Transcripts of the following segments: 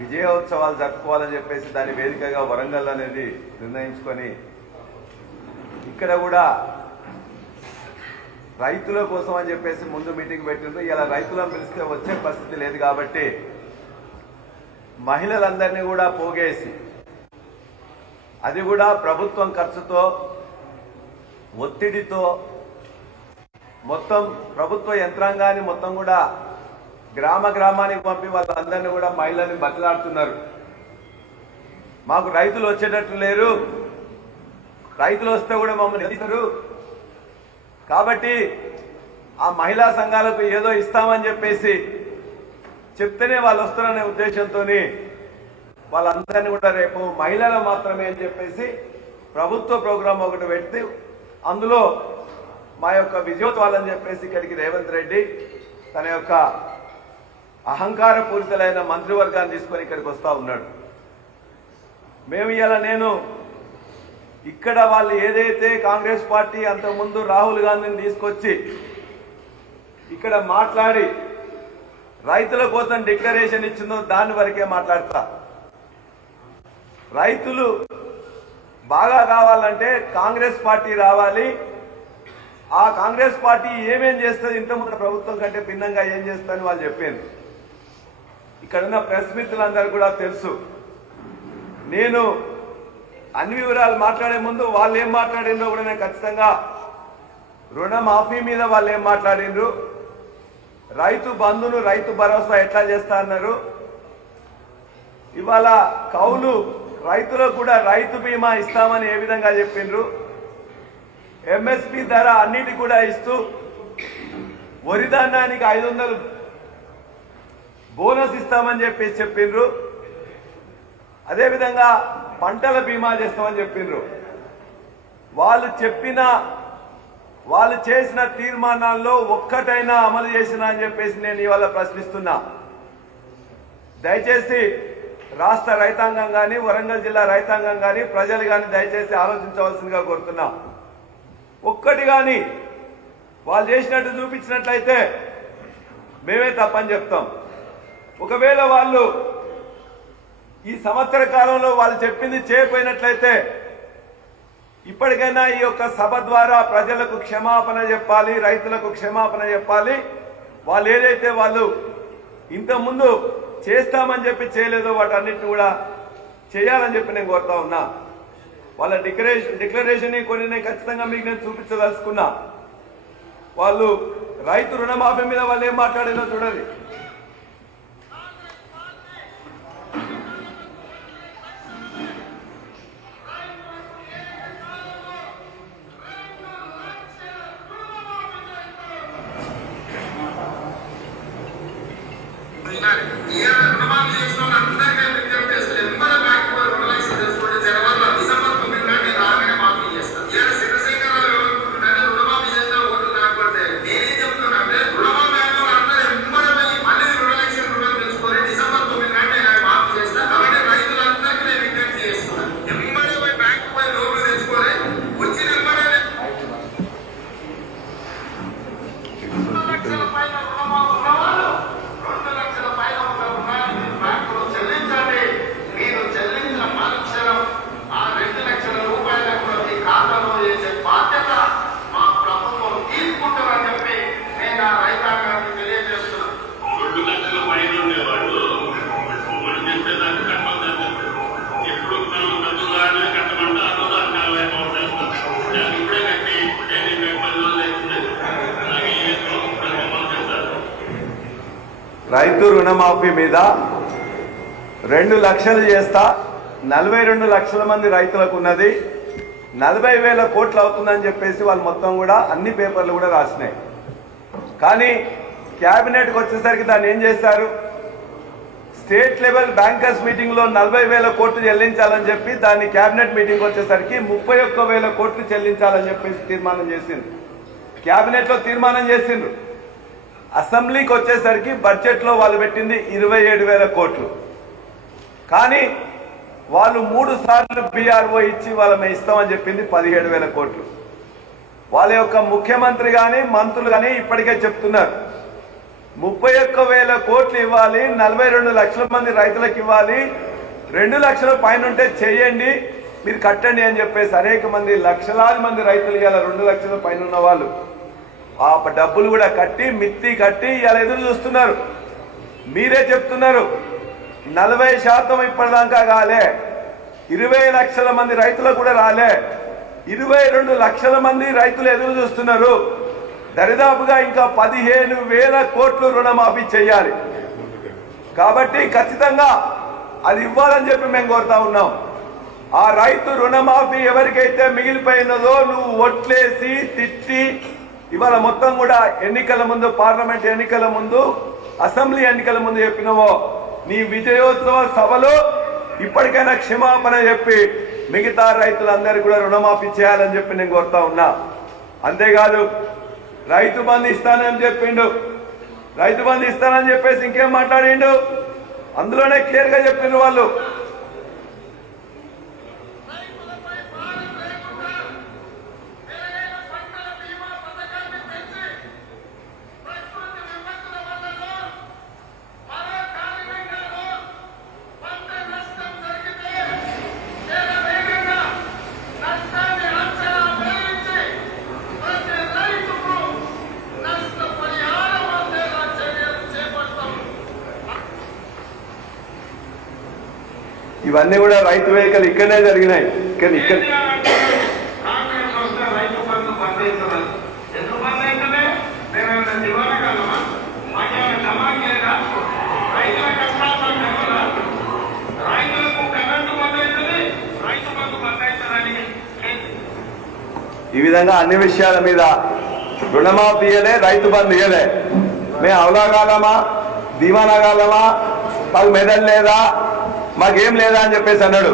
విజయోత్సవాలు జరుపుకోవాలని చెప్పేసి దాని వేదికగా వరంగల్ అనేది నిర్ణయించుకొని ఇక్కడ కూడా రైతుల కోసం అని చెప్పేసి ముందు మీటింగ్ పెట్టిండ్రు. ఇలా రైతులను పిలిస్తే వచ్చే పరిస్థితి లేదు కాబట్టి మహిళలందరినీ కూడా పోగేసి అది కూడా ప్రభుత్వం ఖర్చుతో ఒత్తిడితో మొత్తం ప్రభుత్వ యంత్రాంగాన్ని మొత్తం కూడా గ్రామ గ్రామానికి పంపి వాళ్ళందరినీ కూడా మహిళల్ని బతిలాడుతున్నారు. మాకు రైతులు వచ్చేటట్టు లేరు, రైతులు వస్తే కూడా మమ్మల్ని ఎదుగుతారు కాబట్టి ఆ మహిళా సంఘాలకు ఏదో ఇస్తామని చెప్పేసి చెప్తేనే వాళ్ళు వస్తారనే ఉద్దేశంతో వాళ్ళందరినీ కూడా రేపు మహిళలు మాత్రమే అని చెప్పేసి ప్రభుత్వ ప్రోగ్రాం ఒకటి పెడితే అందులో మా యొక్క విజయోత్సవాలని చెప్పేసి ఇక్కడికి రేవంత్ రెడ్డి తన యొక్క అహంకారపూరితమైన మంత్రివర్గాన్ని తీసుకొని ఇక్కడికి వస్తూ ఉన్నాడు. మేము ఇలా నేను ఇక్కడ వాళ్ళు ఏదైతే కాంగ్రెస్ పార్టీ అంతకుముందు రాహుల్ గాంధీని తీసుకొచ్చి ఇక్కడ మాట్లాడి రైతుల కోసం డిక్లరేషన్ ఇచ్చిందో దాని వరకే మాట్లాడతా. రైతులు బాగా కావాలంటే కాంగ్రెస్ పార్టీ రావాలి, ఆ కాంగ్రెస్ పార్టీ ఏమేం చేస్తుంది ఇంతకుముందు ప్రభుత్వం కంటే భిన్నంగా ఏం చేస్తుందని వాళ్ళు చెప్పారు. ఇక్కడున్న ప్రెస్ మిత్రులందరూ కూడా తెలుసు. నేను అన్ని వివరాలు మాట్లాడే ముందు వాళ్ళు ఏం మాట్లాడిండ్రో కూడా నేను ఖచ్చితంగా రుణమాఫీ మీద వాళ్ళు ఏం మాట్లాడిండ్రు, రైతు బంధును రైతు భరోసా ఎట్లా చేస్తా అన్నారు, ఇవాళ కౌలు రైతులకు కూడా రైతు బీమా ఇస్తామని ఏ విధంగా చెప్పిండ్రు, ఎంఎస్పి ధర అన్నిటి కూడా ఇస్తూ వరి ధాన్యానికి 500 బోనస్ ఇస్తామని చెప్పేసి చెప్పిండ్రు, అదేవిధంగా పంటల బీమా చేస్తామని చెప్పిండ్రు. వాళ్ళు చేసిన తీర్మానాల్లో ఒక్కటైనా అమలు చేసినా అని చెప్పేసి నేను ఇవాళ ప్రశ్నిస్తున్నా. దయచేసి రాష్ట్ర రైతాంగం కానీ వరంగల్ జిల్లా రైతాంగం కానీ ప్రజలు కానీ దయచేసి ఆలోచించవలసిందిగా కోరుతున్నా. ఒక్కటి కానీ వాళ్ళు చేసినట్టు చూపించినట్లయితే మేమే తప్పని చెప్తాం. ఒకవేళ వాళ్ళు ఈ సంవత్సర కాలంలో వాళ్ళు చెప్పింది చేయకపోయినట్లయితే ఇప్పటికైనా ఈ యొక్క సభ ద్వారా ప్రజలకు క్షమాపణ చెప్పాలి, రైతులకు క్షమాపణ చెప్పాలి. వాళ్ళు ఏదైతే వాళ్ళు ఇంతకుముందు చేస్తామని చెప్పి చేయలేదో వాటన్నిటిని కూడా చేయాలని చెప్పి నేను కోరుతా ఉన్నా. వాళ్ళ డిక్లరేషన్ కొన్ని నేను ఖచ్చితంగా మీకు నేను చూపించదలుచుకున్నా. వాళ్ళు రైతు రుణమాఫీ మీద వాళ్ళు ఏం మాట్లాడారో చూడండి. రైతు రుణమాఫీ మీద 2 లక్షలు చేస్తా, 42 లక్షల మంది రైతులకు ఉన్నది, 40,000 కోట్లు అవుతుందని చెప్పేసి వాళ్ళు మొత్తం కూడా అన్ని పేపర్లు కూడా రాసినాయి. కానీ క్యాబినెట్కి వచ్చేసరికి దాన్ని ఏం చేశారు, స్టేట్ లెవెల్ బ్యాంకర్స్ మీటింగ్లో 40,000 కోట్లు చెల్లించాలని చెప్పి దాన్ని క్యాబినెట్ మీటింగ్ వచ్చేసరికి 31,000 కోట్లు చెల్లించాలని చెప్పేసి తీర్మానం చేసింది. క్యాబినెట్లో తీర్మానం చేసిండ్రు. అసెంబ్లీకి వచ్చేసరికి బడ్జెట్లో వాళ్ళు పెట్టింది 27,000 కోట్లు. కానీ వాళ్ళు 3 సార్లు బీఆర్ఓ ఇచ్చి వాళ్ళ మేము ఇస్తామని చెప్పింది 17,000 కోట్లు. వాళ్ళ యొక్క ముఖ్యమంత్రి కానీ మంత్రులు కానీ ఇప్పటికే చెప్తున్నారు 31,000 కోట్లు ఇవ్వాలి, 42 లక్షల మంది రైతులకు ఇవ్వాలి, 2 లక్షల పైన ఉంటే చేయండి, మీరు కట్టండి అని చెప్పేసి అనేక మంది లక్షలాది మంది రైతులు ఇవాళ 2 లక్షల పైన ఉన్న వాళ్ళు ఆ డబ్బులు కూడా కట్టి మిత్తి కట్టి ఇవాళ ఎదురు చూస్తున్నారు. మీరే చెప్తున్నారు 40% ఇప్పటిదాకా కాలే, 20 లక్షల మంది రైతులకు కూడా రాలే, 22 లక్షల మంది రైతులు ఎదురు చూస్తున్నారు. దరిదాపుగా ఇంకా 15,000 కోట్లు రుణమాఫీ చేయాలి. కాబట్టి ఖచ్చితంగా అది ఇవ్వాలని చెప్పి మేము కోరుతా ఉన్నాం. ఆ రైతు రుణమాఫీ ఎవరికైతే మిగిలిపోయినదో నువ్వు ఒట్లేసి తిట్టి ఇవాళ మొత్తం కూడా ఎన్నికల ముందు, పార్లమెంట్ ఎన్నికల ముందు, అసెంబ్లీ ఎన్నికల ముందు చెప్పినవో నీ విజయోత్సవ సభలో ఇప్పటికైనా క్షమాపణ చెప్పి మిగతా రైతులందరికీ కూడా రుణమాఫీ చేయాలని చెప్పి నేను కోరుతా ఉన్నా. అంతేకాదు రైతు బంధు ఇస్తానని చెప్పిండు, రైతు బంధు ఇస్తానని చెప్పేసి ఇంకేం మాట్లాడిండు, అందులోనే క్లియర్ గా చెప్పిండ్రు వాళ్ళు. ఇవన్నీ కూడా రైతు వేదికలు ఇక్కడనే జరిగినాయి. ఇక్కడ ఈ విధంగా అన్ని విషయాల మీద రుణమాఫీ ఇయ్యలే, రైతు బంధు ఇయ్యలే. మేము అవలాగాలమా, దివానాగాలమా, మాకు మెదడు లేదా, మాకేం లేదా అని చెప్పేసి అన్నాడు.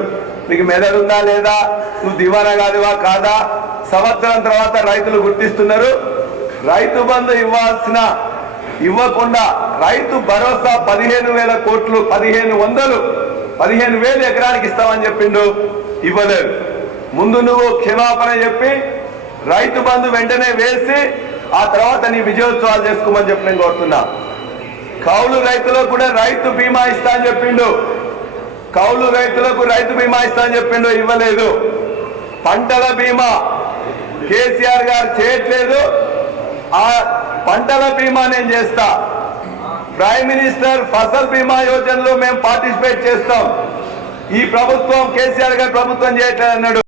నీకు మెదడు ఉందా లేదా, నువ్వు దివానా కాదువా కాదా, సంవత్సరం తర్వాత రైతులు గుర్తిస్తున్నారు. రైతు బంధు ఇవ్వకుండా రైతు భరోసా 15,000 కోట్లు, 15,000 ఎకరానికి ఇస్తామని చెప్పిండు, ఇవ్వలేదు. ముందు నువ్వు క్షమాపణ చెప్పి రైతు బంధు వెంటనే వేసి ఆ తర్వాత నీ విజయోత్సవాలు చేసుకోమని చెప్పి నేను కోరుతున్నా. కౌలు రైతులకు కూడా రైతు బీమా ఇస్తా అని చెప్పిండు, కౌలు రైతులకు రైతు బీమా ఇస్తా అని చెప్పిండు, ఇవ్వలేదు. పంటల బీమా కేసీఆర్ గారు చేయట్లేదు, ఆ పంటల బీమా నేను చేస్తా. ప్రైమ్ మినిస్టర్ ఫసల్ బీమా యోజనలో మేము పార్టిసిపేట్ చేస్తాం. ఈ ప్రభుత్వం కేసీఆర్ గారు ప్రభుత్వం చేయట్లేదు అన్నాడు.